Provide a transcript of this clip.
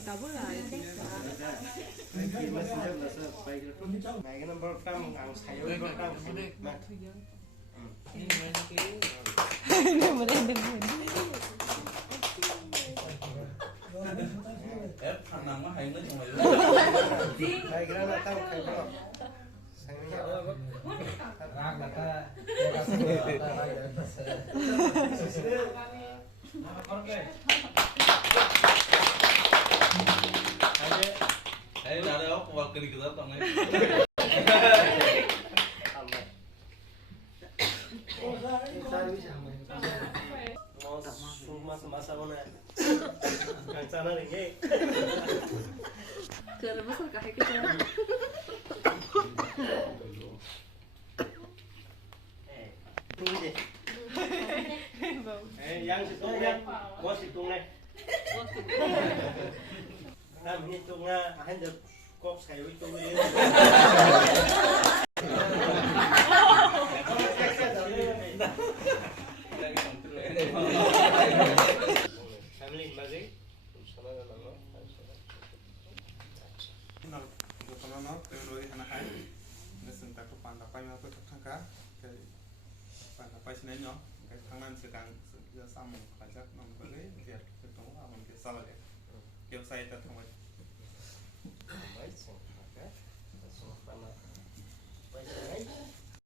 Tak boleh. Này cái number cam ang sayo number cam mat. Ini boleh dengar. Thằng nào nó hay nó trong mày Này cái đó tao khai đó. Sang nhau. Rác là ta. Đấy là đây ốc vào cái đó tao này. Masa mana? Yang sana lagi. Jangan besar kahit kita. Tung gì? Yang situng ya, gua situng nih. Nah, ini tungnya, akan jadi kok saya itu ini. Family masih, salah dalam Nol, kalau nol, kalau di anak anak, nggak sentak ke pantai apa ke tangka, ke pantai sini nyok, ke tangan sedang sambung, pajak nomor beli, biar ketemu apa mungkin salah ya, kalau saya tetap